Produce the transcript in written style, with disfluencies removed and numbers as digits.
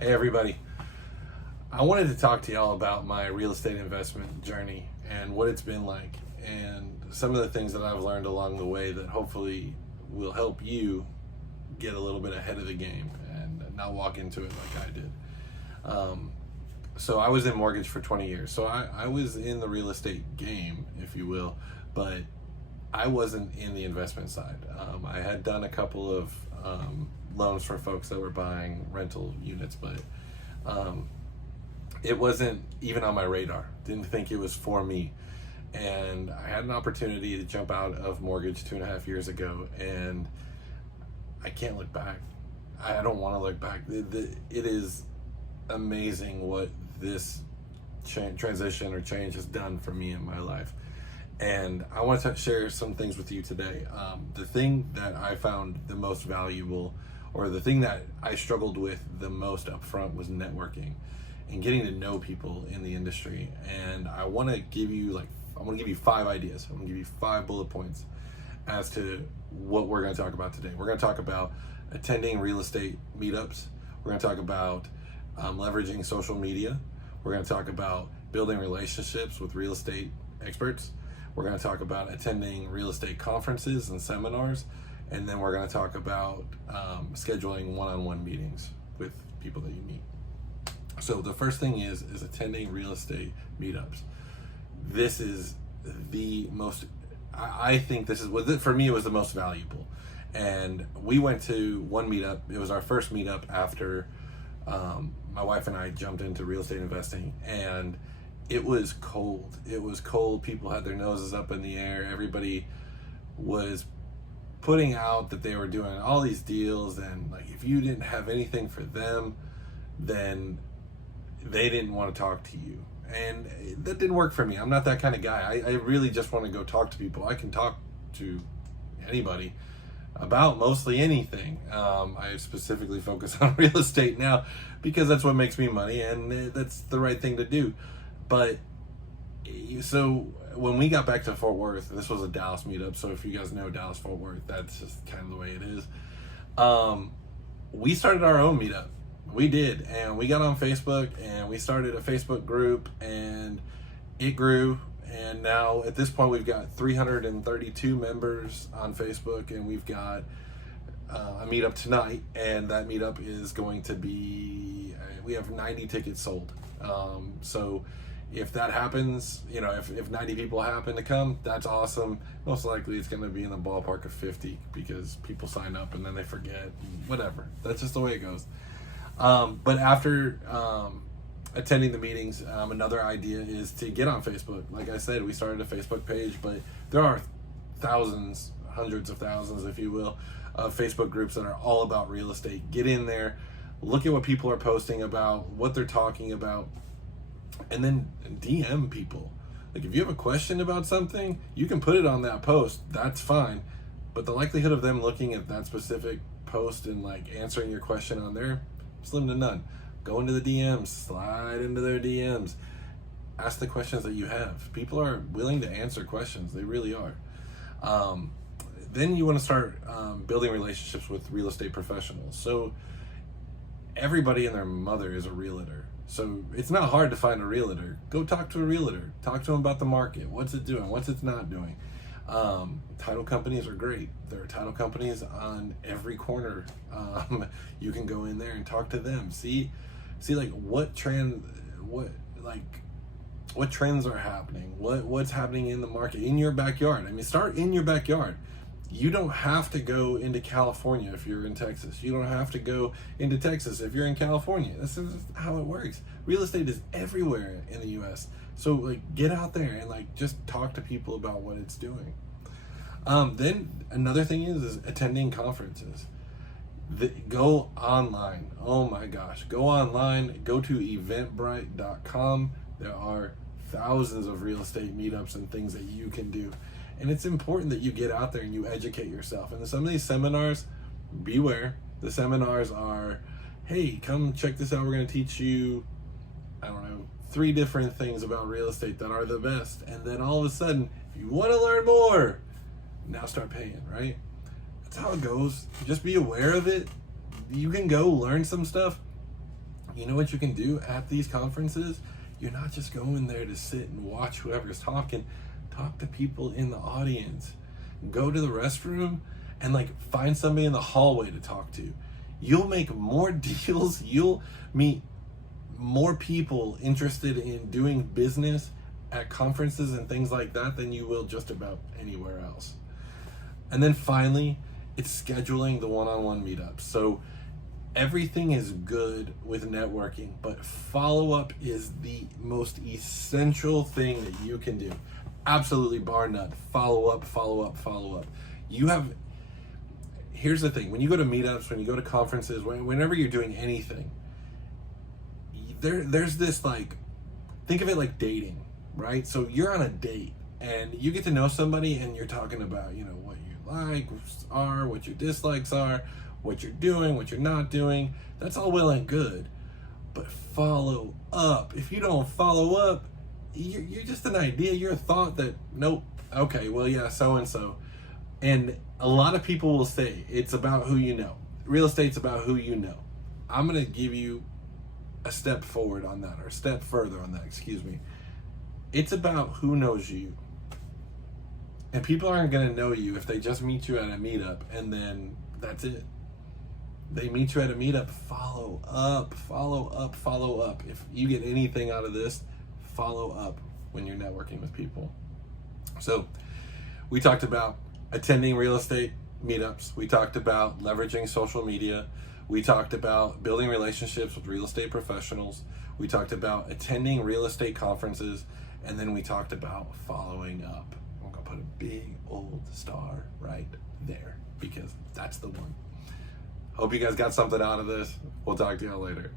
Hey everybody, I wanted to talk to y'all about my real estate investment journey and what it's been like and some of the things that I've learned along the way that hopefully will help you get a little bit ahead of the game and not walk into it like I did. So I was in mortgage for 20 years. So I was in the real estate game, if you will, but I wasn't in the investment side. I had done a couple of loans for folks that were buying rental units, but it wasn't even on my radar. Didn't think it was for me. And I had an opportunity to jump out of mortgage 2.5 years ago, and I can't look back. I don't want to look back. It is amazing what this transition or change has done for me in my life. And I want to share some things with you today. The thing that I found the most valuable, or the thing that I struggled with the most up front, was networking and getting to know people in the industry. And I want to give you 5 ideas. I'm going to give you 5 bullet points as to what we're going to talk about today. We're going to talk about attending real estate meetups. We're going to talk about leveraging social media. We're going to talk about building relationships with real estate experts. We're going to talk about attending real estate conferences and seminars. And then we're going to talk about scheduling one-on-one meetings with people that you meet. So the first thing is attending real estate meetups. This is the most, I think this is, for me, it was the most valuable. And we went to one meetup. It was our first meetup after my wife and I jumped into real estate investing, and it was cold. It was cold. People had their noses up in the air. Everybody was putting out that they were doing all these deals, and like, if you didn't have anything for them, then they didn't want to talk to you. And that didn't work for me. I'm not that kind of guy. I really just want to go talk to people. I can talk to anybody about mostly anything. I specifically focus on real estate now because that's what makes me money, and that's the right thing to do. But so when we got back to Fort Worth, this was a Dallas meetup. So if you guys know Dallas, Fort Worth, that's just kind of the way it is. We started our own meetup. We did, and we got on Facebook, and we started a Facebook group, and it grew. And now at this point, we've got 332 members on Facebook, and we've got a meetup tonight, and that meetup is going to be, we have 90 tickets sold. So if that happens, if 90 people happen to come, that's awesome. Most likely it's going to be in the ballpark of 50 because people sign up and then they forget, whatever. That's just the way it goes. But after attending the meetings, another idea is to get on Facebook. Like I said, we started a Facebook page, but there are thousands, hundreds of thousands, if you will, of Facebook groups that are all about real estate. Get in there, look at what people are posting about, what they're talking about, and then DM people. Like, if you have a question about something, you can put it on that post. That's fine. But the likelihood of them looking at that specific post and like answering your question on there, slim to none. Go into the DMs, slide into their DMs, ask the questions that you have. People are willing to answer questions. They really are. Then you want to start building relationships with real estate professionals. So everybody and their mother is a realtor. So it's not hard to find a realtor. Go talk to a realtor. Talk to them about the market. What's it doing? What's it not doing? Title companies are great. There are title companies on every corner. You can go in there and talk to them. See like what trends are happening. What's happening in the market in your backyard. I mean, start in your backyard. You don't have to go into California if you're in Texas. You don't have to go into Texas if you're in California. This is how it works. Real estate is everywhere in the US. So like, get out there and like just talk to people about what it's doing. Then another thing is attending conferences. Go online. Oh my gosh. Go online. Go to eventbrite.com. There are thousands of real estate meetups and things that you can do. And it's important that you get out there and you educate yourself. And some of these seminars, beware. The seminars are, hey, come check this out. We're going to teach you, 3 different things about real estate that are the best. And then all of a sudden, if you want to learn more, now start paying, right? That's how it goes. Just be aware of it. You can go learn some stuff, You know what you can do at these conferences? You're not just going there to sit and watch whoever's talking. Talk to people in the audience. Go to the restroom and like find somebody in the hallway to talk to. You'll make more deals. You'll meet more people interested in doing business at conferences and things like that than you will just about anywhere else. And then finally, it's scheduling the one-on-one meetups. So everything is good with networking, but follow-up is the most essential thing that you can do. Absolutely bar none. Follow up, follow up, follow up. Here's the thing, when you go to meetups, when you go to conferences, whenever you're doing anything, there's this like, think of it like dating, right? So you're on a date and you get to know somebody and you're talking about, you know, what you like are, what your dislikes are, what you're doing, what you're not doing. That's all well and good, but follow up. If you don't follow up, you're just an idea, you're a thought that, nope, okay, well, yeah, so-and-so. And a lot of people will say it's about who you know. Real estate's about who you know. I'm going to give you a step forward on that, or a step further on that, excuse me. It's about who knows you. And people aren't going to know you if they just meet you at a meetup and then that's it. They meet you at a meetup, follow up, follow up, follow up. If you get anything out of this, follow up when you're networking with people. So we talked about attending real estate meetups. We talked about leveraging social media. We talked about building relationships with real estate professionals. We talked about attending real estate conferences. And then we talked about following up. I'm gonna put a big old star right there because that's the one. Hope you guys got something out of this. We'll talk to y'all later.